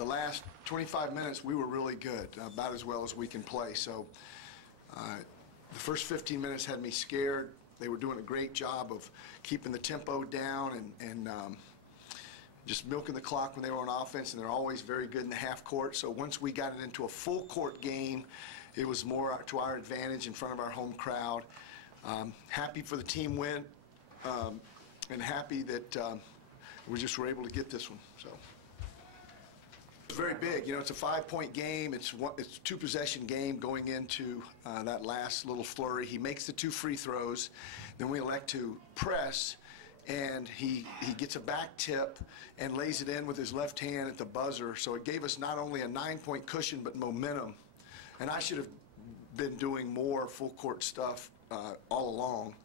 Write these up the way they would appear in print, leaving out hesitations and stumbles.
the last 25 minutes, we were really good, about as well as we can play. So the first 15 minutes had me scared. They were doing a great job of keeping the tempo down and just milking the clock when they were on offense, and they're always very good in the half court. So once we got it into a full court game, it was more to our advantage in front of our home crowd. Happy for the team win, and happy that we just were able to get this one. So it's very big. You know, it's a 5-point game. It's a two-possession game going into that last little flurry. He makes the 2 free throws. Then we elect to press, and he gets a back tip and lays it in with his left hand at the buzzer. So it gave us not only a 9-point cushion but momentum. And I should have been doing more full court stuff all along.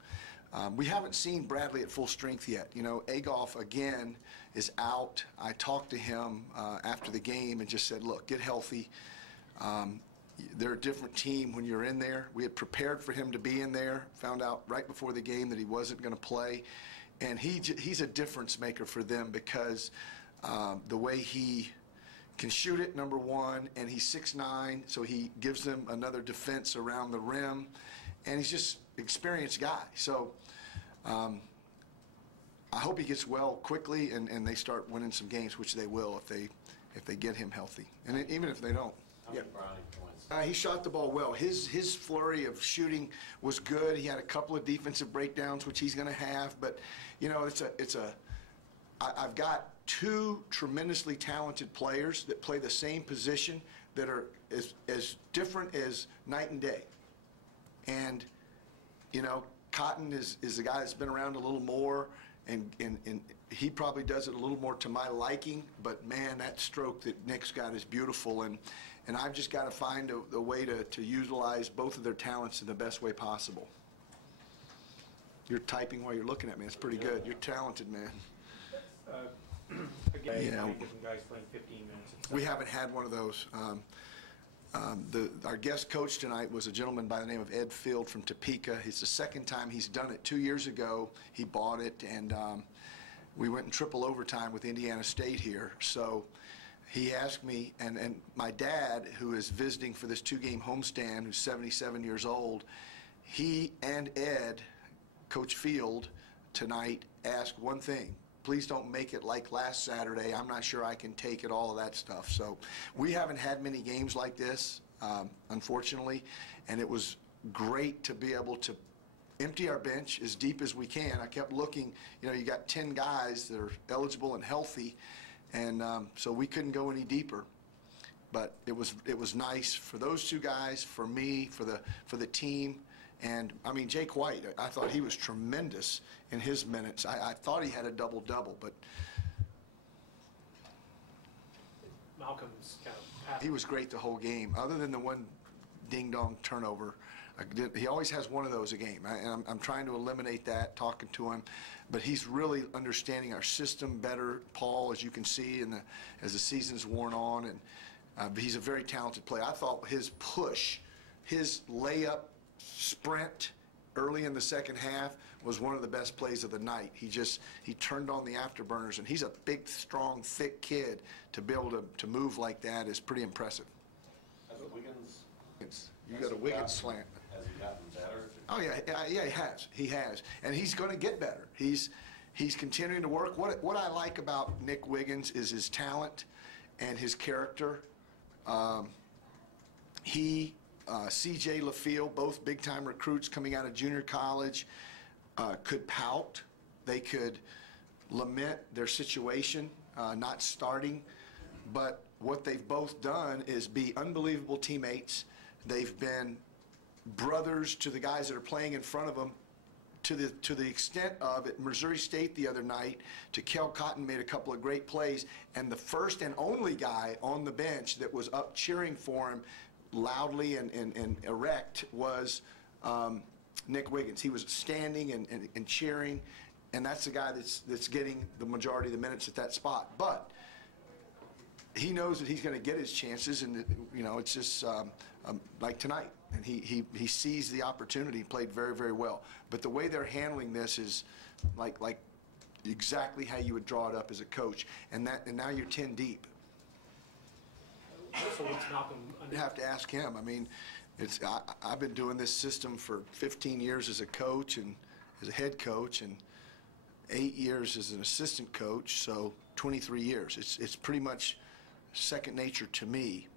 We haven't seen Bradley at full strength yet. You know, Agolf again is out. I talked to him after the game and just said, look, get healthy. They're a different team when you're in there. We had prepared for him to be in there, found out right before the game that he wasn't going to play. And he's a difference maker for them because the way he can shoot it, number one, and he's 6'9", so he gives them another defense around the rim. And he's just an experienced guy. So I hope he gets well quickly and they start winning some games, which they will if they get him healthy. And even if they don't. How many brownie points? He shot the ball well. His flurry of shooting was good. He had a couple of defensive breakdowns, which he's going to have. But you know, I've got 2 tremendously talented players that play the same position that are as different as night and day. And you know, Cotton is the guy that's been around a little more, and he probably does it a little more to my liking. But man, that stroke that Nick's got is beautiful, and I've just got to find a way to utilize both of their talents in the best way possible. You're typing while you're looking at me. It's pretty good. You're talented, man. Again, Yeah. different guys playing 15 minutes. We haven't had one of those. Our guest coach tonight was a gentleman by the name of Ed Field from Topeka. It's the second time he's done it. 2 years ago, he bought it, and we went in triple overtime with Indiana State here. So he asked me, and my dad, who is visiting for this 2-game homestand, who's 77 years old, he and Ed, Coach Field, tonight asked one thing: please don't make it like last Saturday. I'm not sure I can take it, all of that stuff. So we haven't had many games like this, unfortunately, and it was great to be able to empty our bench as deep as we can. I kept looking, you know, you got 10 guys that are eligible and healthy, and so we couldn't go any deeper. But it was nice for those 2 guys, for me, for the team. And I mean, Jake White, I thought he was tremendous in his minutes. I thought he had a double-double, but Malcolm's kind of he was great the whole game, other than the one ding-dong turnover. He always has one of those a game, and I'm trying to eliminate that, talking to him. But he's really understanding our system better, Paul, as you can see, as the season's worn on. And he's a very talented player. I thought his push, his layup, sprint early in the second half was one of the best plays of the night. He turned on the afterburners, and he's a big, strong, thick kid. To be able to move like that is pretty impressive. Has Wiggins? You got a Wiggins slant. Has he gotten better? Oh yeah, he has. He has, and he's going to get better. He's continuing to work. What I like about Nick Wiggins is his talent and his character. C.J. LaFille, both big-time recruits coming out of junior college, could pout. They could lament their situation, not starting. But what they've both done is be unbelievable teammates. They've been brothers to the guys that are playing in front of them, to the extent of, at Missouri State the other night, Kel Cotton made a couple of great plays, and the first and only guy on the bench that was up cheering for him loudly and erect was Nick Wiggins. He was standing and cheering, and that's the guy that's getting the majority of the minutes at that spot. But he knows that he's going to get his chances, and you know, it's just like tonight, and he sees the opportunity. Played very, very well. But the way they're handling this is like exactly how you would draw it up as a coach, and now you're 10 deep. So what's Malcolm You have to ask him. I mean, I've been doing this system for 15 years as a coach and as a head coach, and 8 years as an assistant coach, so 23 years. It's pretty much second nature to me.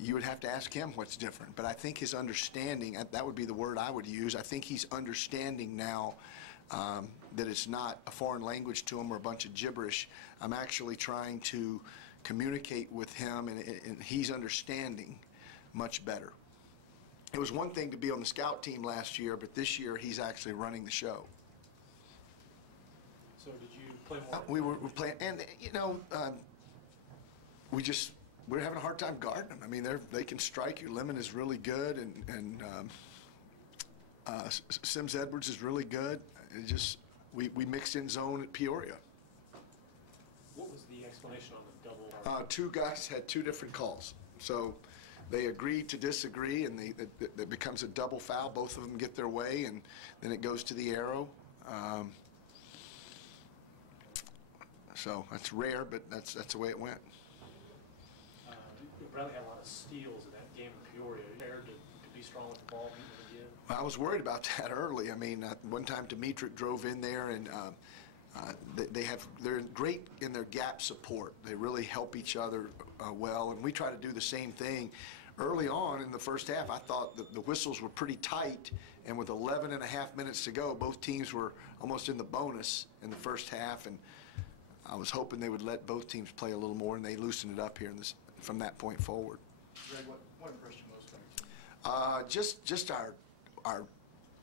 You would have to ask him what's different, but I think his understanding, that would be the word I would use, I think he's understanding now that it's not a foreign language to him or a bunch of gibberish. I'm actually trying to communicate with him, and he's understanding much better. It was one thing to be on the scout team last year, but this year he's actually running the show. So did you play more? We were playing, and you know, we're having a hard time guarding them. I mean, they can strike you. Lemon is really good, and Sims Edwards is really good. It just we mixed in zone at Peoria. What was the explanation on the double? Two guys had two different calls, so they agreed to disagree, and it becomes a double foul. Both of them get their way, and then it goes to the arrow. So that's rare, but that's the way it went. Bradley had a lot of steals in that game in Peoria. Prepared to be strong with the ball, beat them again. Well, I was worried about that early. I mean, one time Dimitrik drove in there, and they're great in their gap support. They really help each other well, and we try to do the same thing. Early on in the first half, I thought the whistles were pretty tight, and with 11 and a half minutes to go, both teams were almost in the bonus in the first half, and I was hoping they would let both teams play a little more, and they loosened it up here from that point forward. Greg, what impressed you most about your team? Just our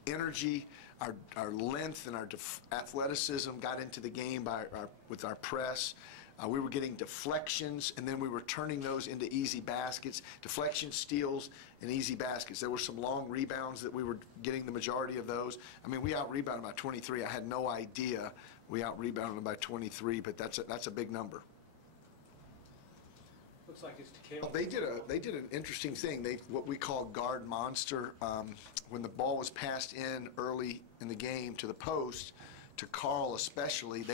energy, our length, and our athleticism got into the game with our press. We were getting deflections, and then we were turning those into easy baskets. Deflections, steals, and easy baskets. There were some long rebounds that we were getting the majority of those. I mean, we out-rebounded by 23. I had no idea we out-rebounded them by 23, but that's a big number. Looks like it's Takeo. They did an interesting thing. What we call guard monster. When the ball was passed in early in the game to the post, to Carl especially,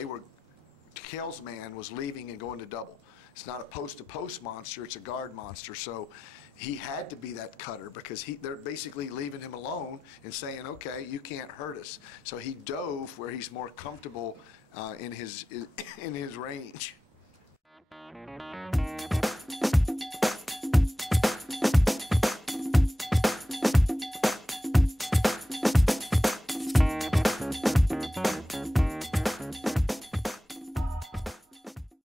Takeo's man was leaving and going to double. It's not a post-to-post monster, it's a guard monster. So he had to be that cutter because they're basically leaving him alone and saying, okay, you can't hurt us. So he dove where he's more comfortable in his range.